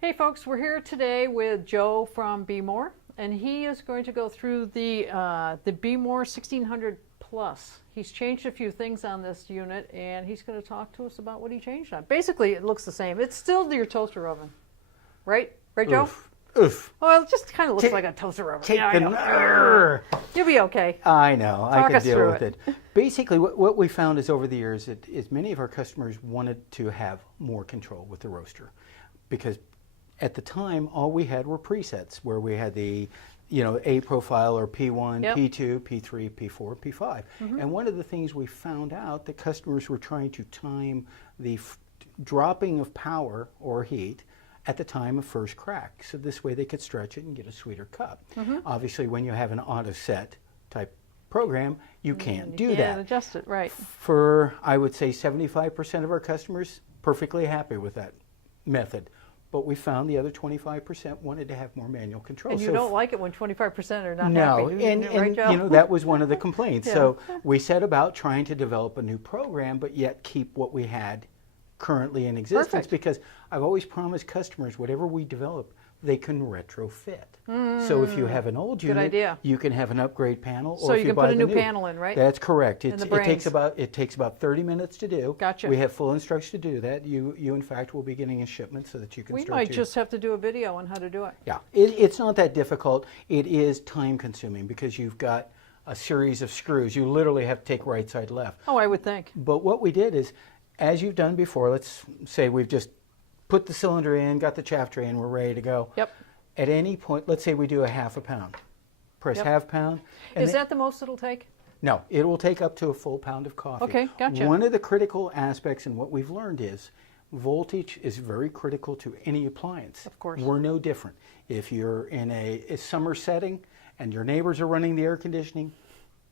Hey folks, we're here today with Joe from Behmor, and he is going to go through the Behmor 1600 Plus. He's changed a few things on this unit, and he's going to talk to us about what he changed on. Basically, it looks the same. It's still your toaster oven, right? Right, Joe? Oof. Oof. Well, it just kind of looks like a toaster oven. Take Yeah, I the know. You'll be okay. I know. I Talk can us deal through with it. it. Basically, what we found is over the years is many of our customers wanted to have more control with the roaster, because at the time all we had were presets where we had the A profile or P1, Yep. P2, P3, P4, P5. And one of the things we found out that customers were trying to time the dropping of power or heat at the time of first crack. So this way they could stretch it and get a sweeter cup. Obviously, when you have an auto set type program, you can't do You can't that. adjust it, right. For, I would say, 75% of our customers, perfectly happy with that method. But we found the other 25% wanted to have more manual control. And you So don't like it when 25% are not no, happy. and Right, Joe? that was one of the complaints. Yeah. So we set about trying to develop a new program, but yet keep what we had currently in existence. Perfect. Because I've always promised customers, whatever we develop, they can retrofit. So if you have an old unit, idea. you can have an upgrade panel. So or you if can buy put a the new panel in, right? That's correct. In the It brains. takes about 30 minutes to do. Gotcha. We have full instructions to do that. You in fact will be getting a shipment so that you can We start might to just have to do a video on how to do it. yeah, it's not that difficult. It is time consuming because you've got a series of screws. You literally have to take right side left. Oh, I would think. But what we did is, as you've done before, let's say we've just put the cylinder in, got the chaff tray in, we're ready to go. Yep. At any point, let's say we do a half a pound. Press Yep. half pound. and Is then- that the most it'll take? No, it will take up to a full pound of coffee. Okay, gotcha. One of the critical aspects and what we've learned is voltage is very critical to any appliance. Of course. We're no different. If you're in a summer setting and your neighbors are running the air conditioning,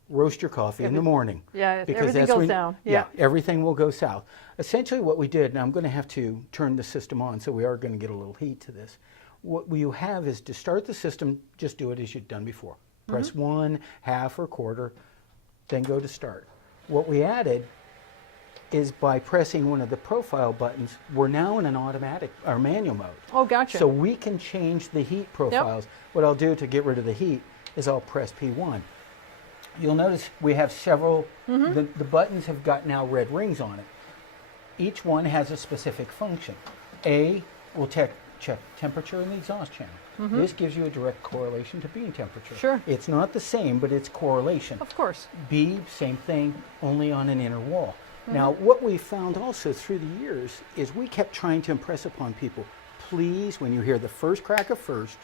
roast your coffee in the morning. Yeah, because everything that's goes when- down. Yeah, Yeah. everything will go south. Essentially what we did, and I'm going to have to turn the system on, so we are going to get a little heat to this. What you have is to start the system, just do it as you've done before. Press 1, half, or quarter, then go to start. What we added is by pressing one of the profile buttons, we're now in an automatic or manual mode. Oh, gotcha. So we can change the heat profiles. What I'll do to get rid of the heat is I'll press P1. You'll notice we have several, the buttons have got now red rings on it. Each one has a specific function. A will check temperature in the exhaust channel. This gives you a direct correlation to bean temperature. Sure. It's not the same, but it's correlation. Of course. B, same thing, only on an inner wall. Now, what we found also through the years is we kept trying to impress upon people, please, when you hear the first crack of first,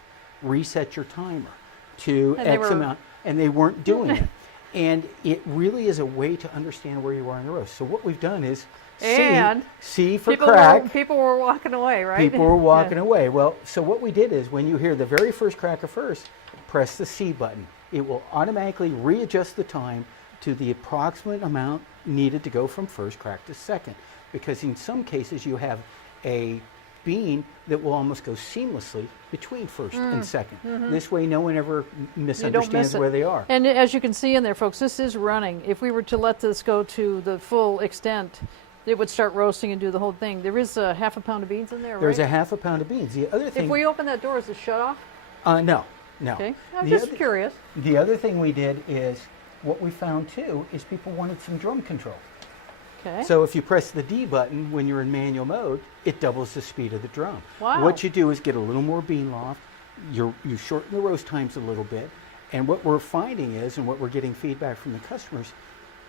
reset your timer to And they X were- amount, and they weren't doing it. And it really is a way to understand where you are in the roast. So what we've done is And C for people crack. people were walking away, right? People were walking Yeah. away. Well, so what we did is when you hear the very first crack of first, press the C button. It will automatically readjust the time to the approximate amount needed to go from first crack to second. Because in some cases you have a bean that will almost go seamlessly between first and second. This way no one ever You don't miss misunderstands it. where they are. And as you can see in there, folks, this is running. If we were to let this go to the full extent, it would start roasting and do the whole thing. There is a half a pound of beans in there, There's right? a half a pound of beans. The other thing, If we open that door, is it shut off? no. Okay. I'm The just other- curious. The other thing we did is, what we found too, is people wanted some drum control. Okay. So if you press the D button when you're in manual mode, it doubles the speed of the drum. Wow. What you do is get a little more bean loft, you shorten the roast times a little bit, and what we're finding is, and what we're getting feedback from the customers,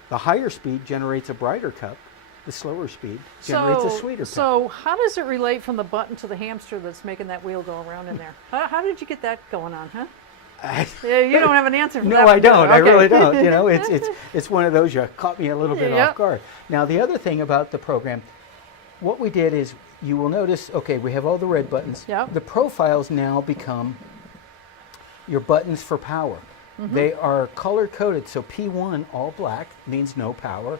the higher speed generates a brighter cup, the slower speed generates a sweeter cup. So how does it relate from the button to the hamster that's making that wheel go around in there? How did you get that going on, huh? Yeah, you don't have an answer for that. No, I don't. I Okay. really don't. You know, it's one of those, you caught me a little bit Yep. off guard. Now, the other thing about the program, what we did is, you will notice, okay, we have all the red buttons. Yep. The profiles now become your buttons for power. They are color coded. So P1, all black, means no power.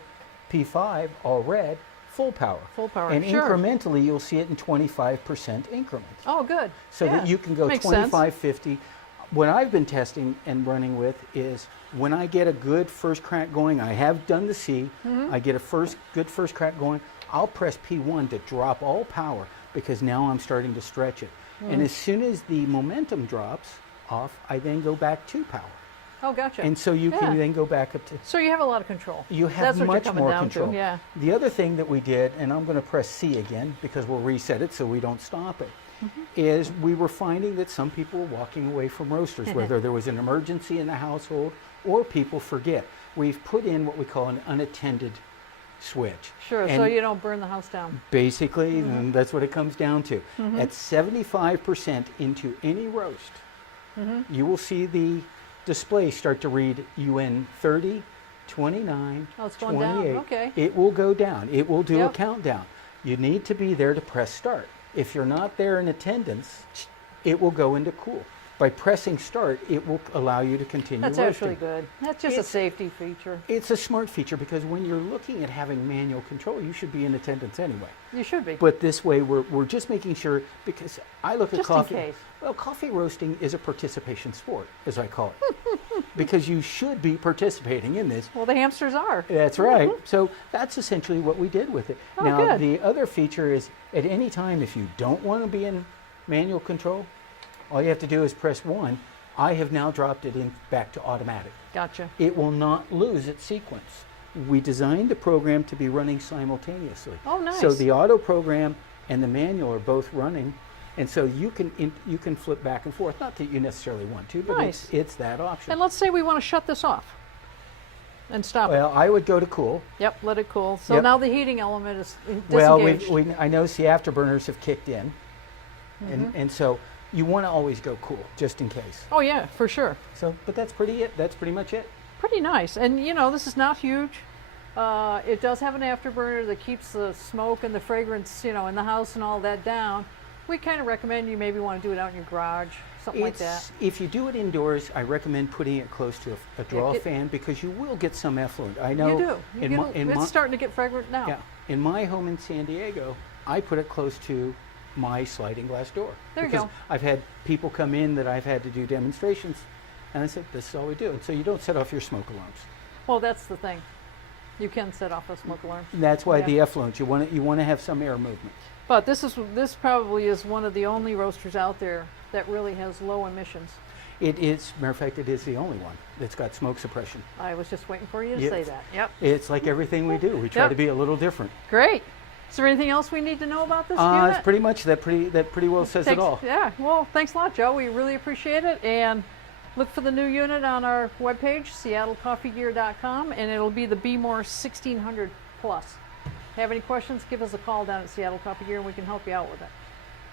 P5, all red, full power. Full power, And sure. incrementally, you'll see it in 25% increments. Oh, good. So Yeah. that you can go Makes 25, 50. What I've been testing and running with is when I get a good first crack going, I have done the C, I get a good first crack going, I'll press P1 to drop all power because now I'm starting to stretch it. And as soon as the momentum drops off, I then go back to power. Oh, gotcha. And so you can then go back up to... So you have a lot of control. You have That's what you're much coming more down control. To, yeah. The other thing that we did, and I'm going to press C again because we'll reset it so we don't stop it, is we were finding that some people were walking away from roasters, whether there was an emergency in the household or people forget. We've put in what we call an unattended switch. Sure, And so you don't burn the house down. basically, and that's what it comes down to. At 75% into any roast, you will see the display start to read UN 30, 29, Oh, it's going down. 28. Okay. It will go down. It will do a Yep. countdown. You need to be there to press start. If you're not there in attendance, it will go into cool. By pressing start, it will allow you to continue That's roasting. actually good. That's just a It's- safety feature. It's a smart feature because when you're looking at having manual control, you should be in attendance anyway. You should be. But this way, we're just making sure, because I look at Just in coffee. case. Well, coffee roasting is a participation sport, as I call it, because you should be participating in this. Well, the hamsters are. That's right. So that's essentially what we did with it. Oh, Now, good. the other feature is at any time, if you don't want to be in manual control, all you have to do is press 1. I have now dropped it in back to automatic. Gotcha. It will not lose its sequence. We designed the program to be running simultaneously. Oh, nice. So the auto program and the manual are both running, and so you can flip back and forth. Not that you necessarily want to, but Nice. it's that option. And let's say we want to shut this off and stop it. Well, I would go to cool. Yep, let it cool. So Yep. now the heating element is disengaged. Well, I notice the afterburners have kicked in, Mm-hmm. and so you want to always go cool just in case. Oh, yeah, for sure. So, but that's pretty it. That's pretty much it. Pretty nice. And, you know, this is not huge. It does have an afterburner that keeps the smoke and the fragrance, you know, in the house and all that down. We kind of recommend you maybe want to do it out in your garage, something like that. If you do it indoors, I recommend putting it close to a draw it- fan because you will get some effluent. I know. You do. You in get my, a- in it's my- starting to get fragrant now. Yeah, in my home in San Diego, I put it close to my sliding glass door. There you because go. I've had people come in that I've had to do demonstrations, and I said, "This is all we do." And so you don't set off your smoke alarms. Well, that's the thing. You can set off a smoke alarm. And that's why Yeah. the effluent. You want to have some air movement. But this probably is one of the only roasters out there that really has low emissions. It is, matter of fact, it is the only one that's got smoke suppression. I was just waiting for you to Yep. say that. Yep. It's like everything we do. We try Yep. to be a little different. Great. Is there anything else we need to know about this unit? It's pretty much that pretty well says it Thanks- all. Yeah. Well, thanks a lot, Joe. We really appreciate it. And look for the new unit on our webpage, seattlecoffeegear.com, and it'll be the Behmor 1600 Plus. Have any questions, give us a call down at Seattle Coffee Gear and we can help you out with it.